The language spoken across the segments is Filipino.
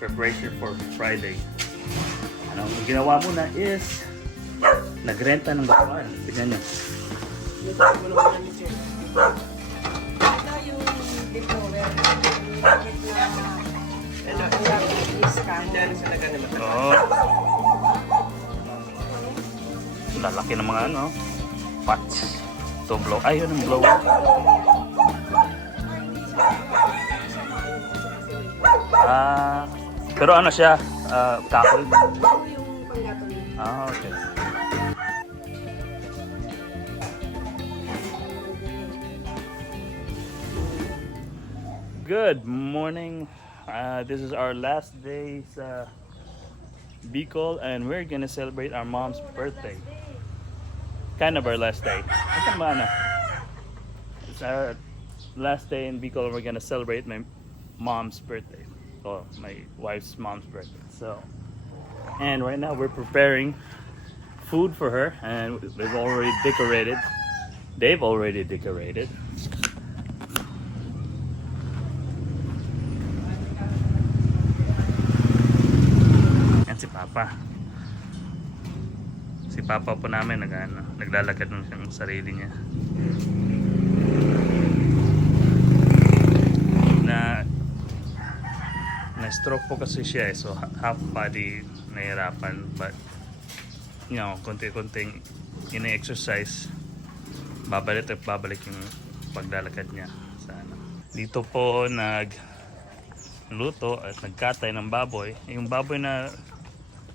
preparation for Friday. Ano, ang ginawa muna is nagrenta ng bakuan. Tignan nyo. Ito yung diplower. Oh. Lalaki ng mga ano. Pots. So blow. Ayun ang blow. Pero ano siya? Kahoy. Yung panggatong. Okay. Good morning. This is our last day sa Bicol and we're gonna celebrate our mom's birthday. Kind of our last day. Asan ba na? It's our last day in Bicol and we're gonna celebrate my mom's birthday. Or my wife's mom's birthday. So, and right now we're preparing food for her and they've already decorated. Si Papa po namin naglalakad ng siyang sarili niya. Na-stroke po kasi siya so half body nahirapan but you know, konti-konting ina-exercise babalik yung paglalakad niya sa ano. Dito po nagluto at nagkatay ng baboy. Yung baboy na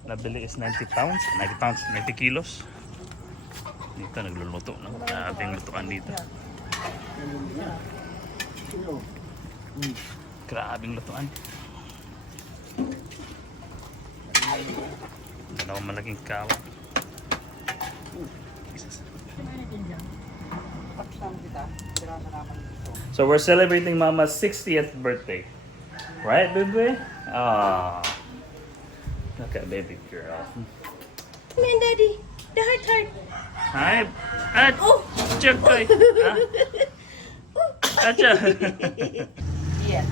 nabili is 90 kilos. Dito nagluluto, no? Grabing lutuan dito. Grabing lutuan. Dalawang malaking kawa. So we're celebrating Mama's 60th birthday. Right, baby? Ah. Look at baby girl. Come on, Daddy. The heart. Hi. Oh. Chokoy. Acha. Yeah.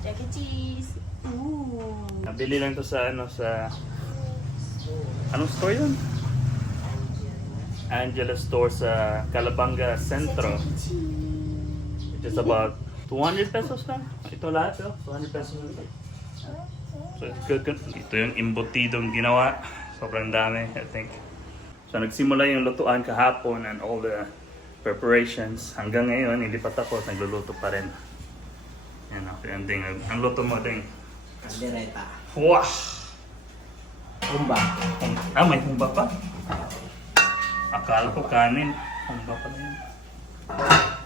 Jack and cheese. Ooh. Nabili lang to sa anong store yun? Angela store sa Calabanga Centro. It is about 200 pesos lang. Ito lahat, 200 pesos lang. So it's good. Ito yung embutidong ginawa. Sobrang dami, I think. So nagsimula yung lutuan kahapon and all the preparations. Hanggang ngayon, hindi pa tapos. Nagluluto pa rin. Yan ang ding. Ang luto mo, ding. Kaldereta. Wow! Humba. May humba pa? Akala ko kanin. Humba pa na yun.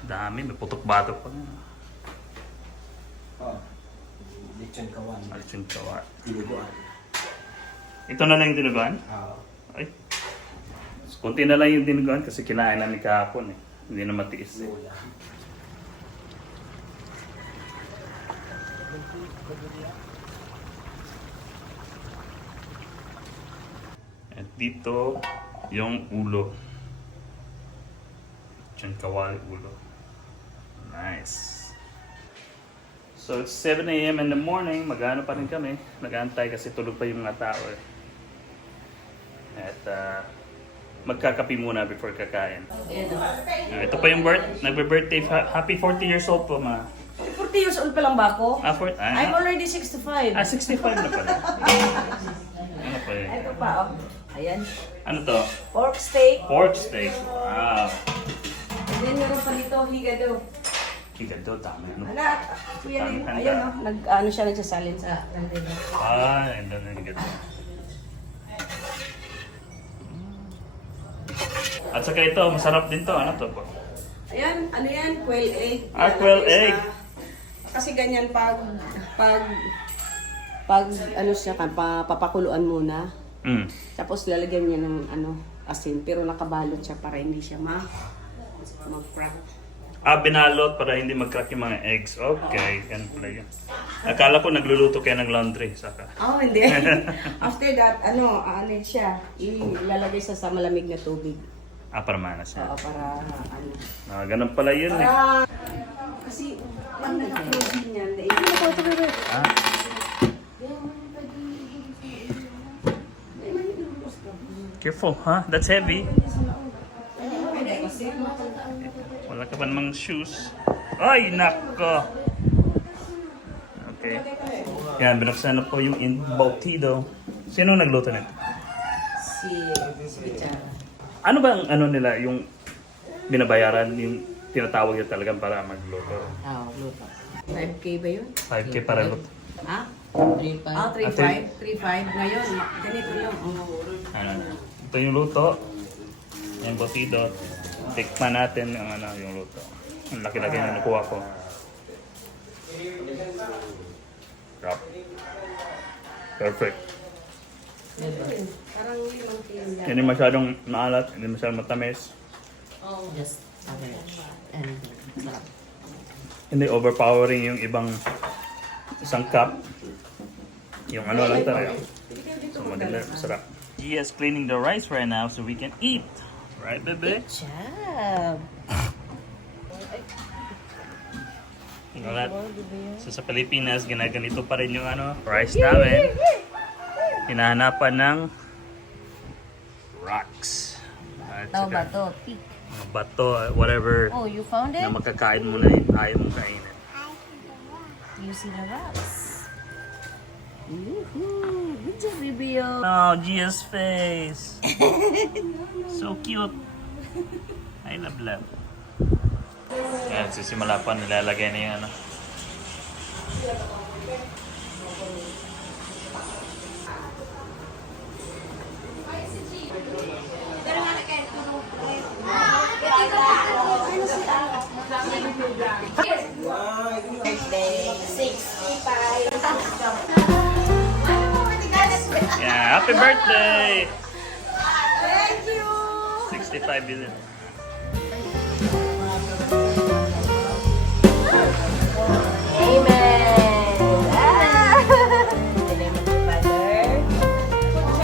Dami, may putok-batok pa na. Oh. Lechon kawan. Lechon kawan. Dinuguan. Ito na lang yung dinuguan? Oo. Ay. Kunti na lang yung dinuguan kasi kinain namin kahapon eh. Hindi na matiis eh. Mula. At dito, yung ulo. Lechon kawali ulo. Nice. So it's 7 a.m. in the morning, mag-ano pa rin kami. Nag-aantay kasi tulog pa yung mga tao eh. At magkakapi muna before kakain. Ito pa yung nagbe-birthday. Happy 40 years old po, ma. 40 years old pa lang ba ako? I'm already 65. 65 na pala. Ano pa yun? Ito pa, oh. Ayan. Ano to? Pork steak. Pork steak. Wow. And then meron pa dito, higado. Higado, dami ano. Anak, kuya rin. Ayun, oh. Siya nagsasalin sa landing. And then higado. At saka ito, masarap din to. Ano to po? Ayan, ano yan? Quail egg. Quail egg. Kasi ganyan pag ano siya, papakuluan muna. Tapos lalagyan niya ng asin, pero nakabalot siya para hindi siya mag-crack. Binalot para hindi mag-crack yung mga eggs. Okay, yan pala yun. Akala ko nagluluto kayo ng laundry. Saka. Oh, hindi. After that, aanin siya. Ilalagay sa malamig na tubig. Para manas yan. Oo, para Ganun pala yun eh. Kasi pag naka-frozen yan, Careful, huh? That's heavy. Wala ka pa namang shoes. Ay, nako! Okay. Yan, binuksan na po yung embutido. Sino nagluto nito? Si Bichara. Ano ba ang ano nila, yung binabayaran, yung tinatawag nila talagang para magluto? Luto. 5K ba yun? 5K para luto. Ha? 3-5. 3.5. 3.5 ngayon. Ganito yung Ano, ito yung luto. Yung embutido. Tikman natin yung ano, yung luto. Ang laki-laki na nakuha ko. Drop. Perfect. Parang limang kilo. Hindi masyadong maalat, hindi masyadong matamis. Just average. And sarap. Hindi overpowering yung ibang isang cup. Yung ano lang talaga. So maganda, masarap. He is cleaning the rice right now so we can eat. Right, bebe? Job! Alright. So sa Pilipinas, ginaganito pa rin yung ano, rice namin. Hinahanapan ng rocks. At Tao saka ba to? Tick. mga bato, whatever Oh, you found it? na makakain mo na ayaw mong kainin. You see the rocks. Woohoo! Good job, Bibio. Oh, Gia's face. So cute. I love. Yan, sisimula pa nilalagay na yung ano. Yeah, happy birthday! Thank you! 65 billion. Amen! In the name of the Father.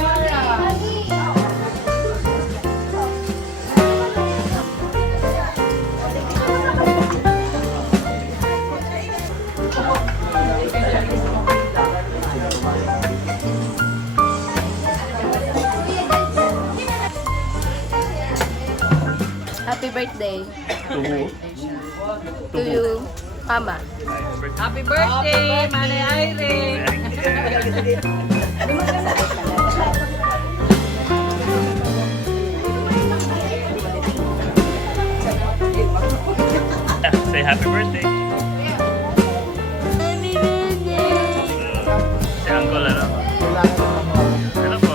Happy birthday To who? to you, Mama. Happy Birthday, Manay Irene! Say happy birthday. Happy birthday! Si Uncle, ano? Hello po.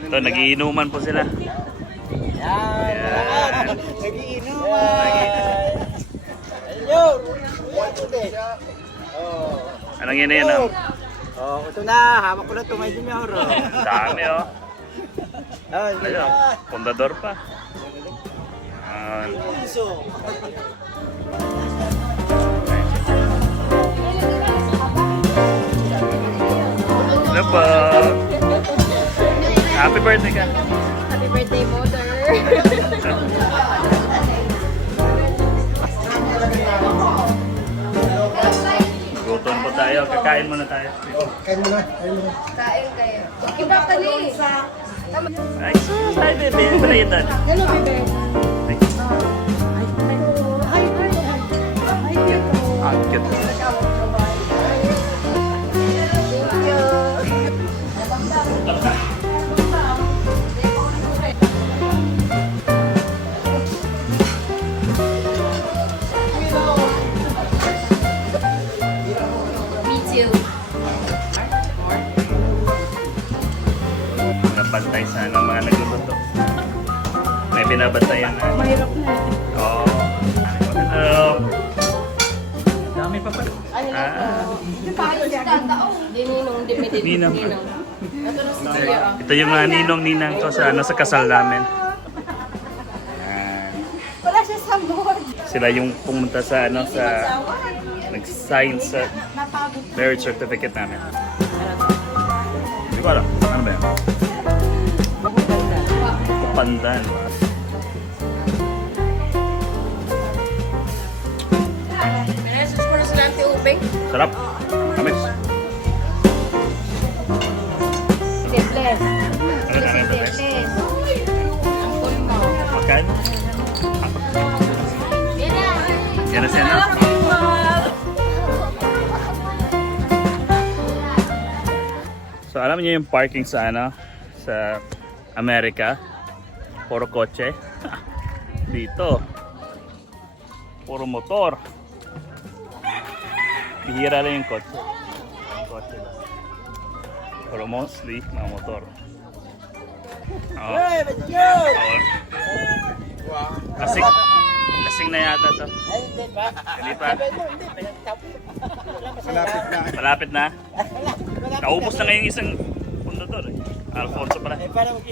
Ito, nagiinuman po sila. Yan. Nagiinuman! Hello! Anong yun na yun, ah? Oh, ito na. Hawak ko na ito, may junior. Dami, oh. Oh, Ayun, pundador pa. Yan. Hello po. Happy birthday ka. Happy birthday, Mother! Gutom po tayo. Kakain muna tayo. Kain mo na. Kain kayo. Iba ka ni! Ay, sus. Hi, bebe. Palayitan. Hello, bebe. Ang cute. Thank you. Me too. Mga bantay sana mga nagluluto. May binabantayan na. Mahirap na. Oo. Hello. Dami pa pala. Dininong, dimidid. Ninong. Ito na si Tia. Ito yung ninong-ninang ko sa, ano, sa kasal namin. Yan. Wala siya sa board. Sila yung pumunta sa ano sa nag-sign sa marriage certificate namin. Hindi ko alam. Ano ba yan? Pandan. Meneses ko na sila ang tiubing. Sarap. Kamis. Shopping mall. So alam niyo yung parking sa ano? Sa Amerika? Puro kotse. Dito. Puro motor. Bihira lang yung kotse. Yung kotse lang. Pero mostly, mga motor. Oh. Hey, Benjol! Lasing. Lasing na yata to. Ay, hindi pa. Hindi pa. Hindi, pinagtapos. Malapit na. Malapit na. Naubos na ngayong isang fundador eh. Alfonso pala. Eh, paano mag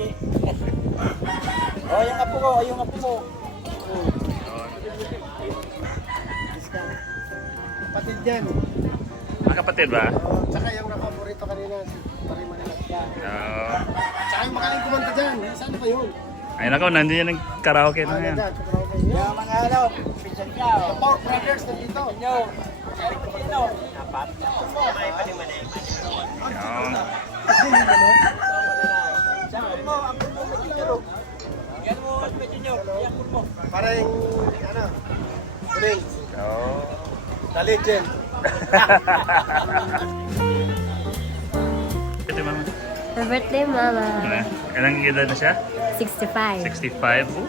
Oh, yung apo ko, yung apo mo. Kapatid yan. Ah, kapatid ba? Tsaka yung nakaporito kanina, si Parimanila. Oo. Tsaka yung magaling kumanta dyan. Saan pa yun? Ay nako, nandiyan yung karaoke na yan. Yung mga ano, pinsan niya. The Four Brothers nandito. Nyo. Eric Pino. Apat. May Parimanila. Yan. Saan mo? Ang mo sa Junior. Yan mo, Junior. Yan mo. Para yung, ano, tuloy. Oo. The legend. Ito mama. Happy birthday, Mama. Ano? Ilang edad na siya? 65. 65. Oh.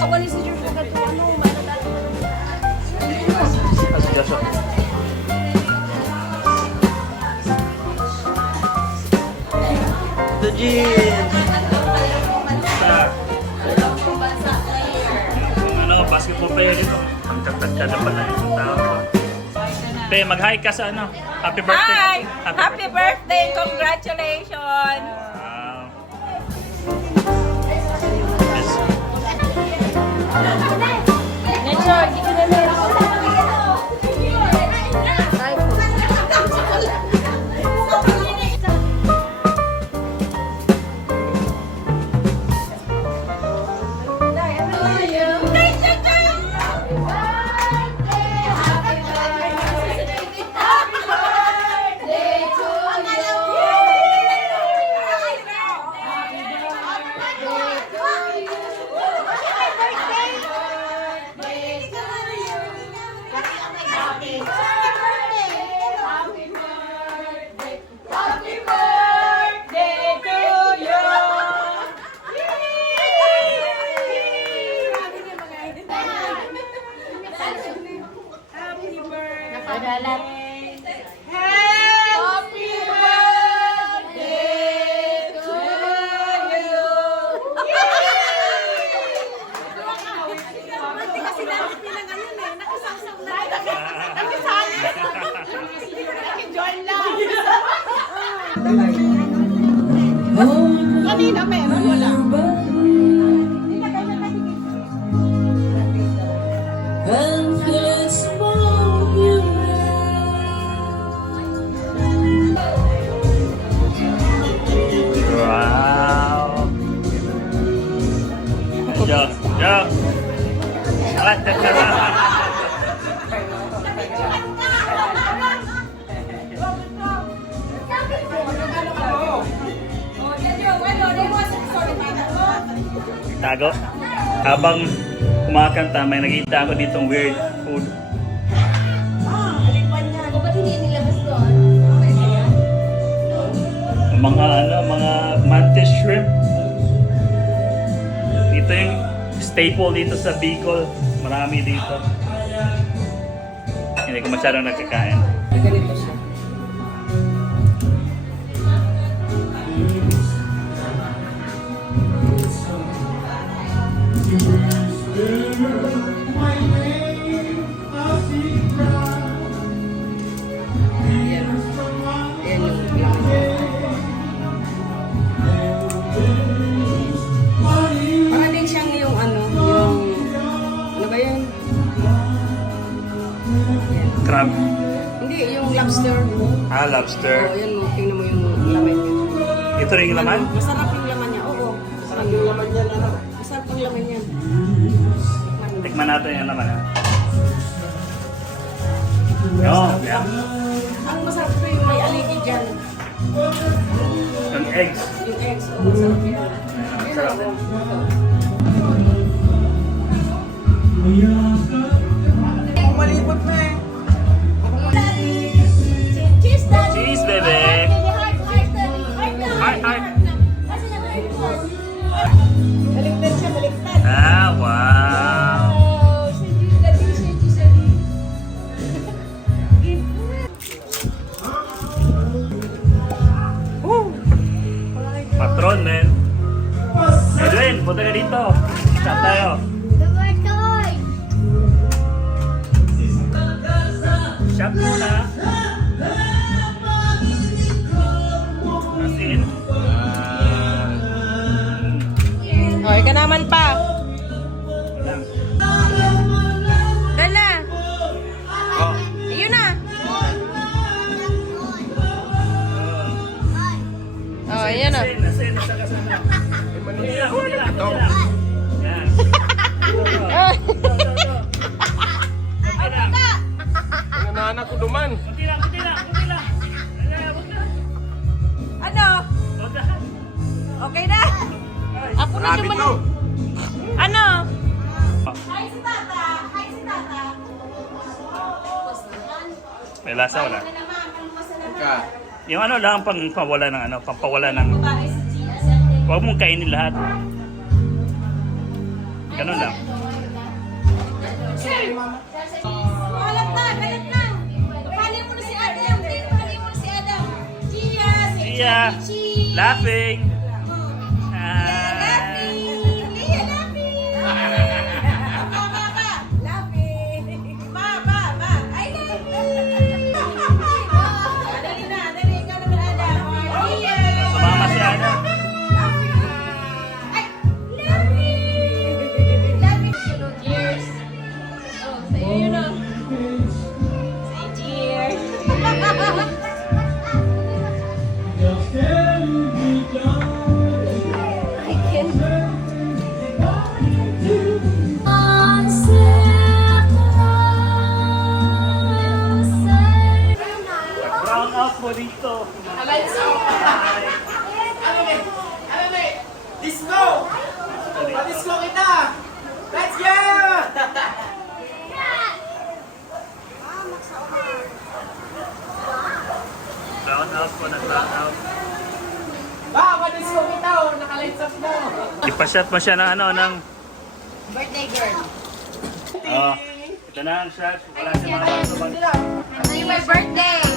Awali si George na ganito, ano, Asikaso. The Gene. Ano, basketball player ito. Ang tatagkada pa na yung tao. Pe, mag-hi ka sa ano. Happy birthday. Hi! Happy birthday! Congratulations! Wow. Yes. Nature, hindi ko na meron. Kanina meron, wala. Wow. Yo, yo. Tago. Habang kumakanta, may nakita ako ditong weird food. Ba't hindi nilabas doon? Mga ano, mga mantis shrimp. Dito yung staple dito sa Bicol. Marami dito. Hindi ko masyadong nagkakain. Ganito siya. Ayan. Ayan yung para din siyang yung ano ba yan? Ayan. Crab. Hindi, yung lobster. Ah, lobster. Oo, yan mo. Tingnan mo yung laman niya. Ito rin yung laman? Masarap yung laman niya. Oo. Masarap yung laman niya. Masarap yung laman niya. Tikman natin yung laman. Oh, yeah. Ang masarap ko yung may aligi dyan. Yung eggs. Yung eggs. Oo, masarap yun. Masarap. Ayun, oo. May lasa wala. Ka. Yung ano lang, pampawala ng ano, pampawala ng... Huwag mong kainin lahat. Ganun lang. Kalat na, kalat na. Pahalin mo na si Adam. Pahalin mo na si Adam. Cheers! Sia! Laughing! Ah. Lia, laughing! Ba. I love you! Dali na, dali. Ikaw naman, Adam. Cheers! Sumama si Ana. Ay, love you! Love you. Cheers! Oh, sa'yo yun oh. Say cheers! Brown out mo dito. Disco! Pa-disco kita! Let's go! Brown out mo na, brown out. Ba, pa-disco kita oh! Naka-lights up mo! Ipashot mo siya ng ano, ng... Birthday girl. Oh, ito na ang shot. Wala si Mama. Happy my birthday!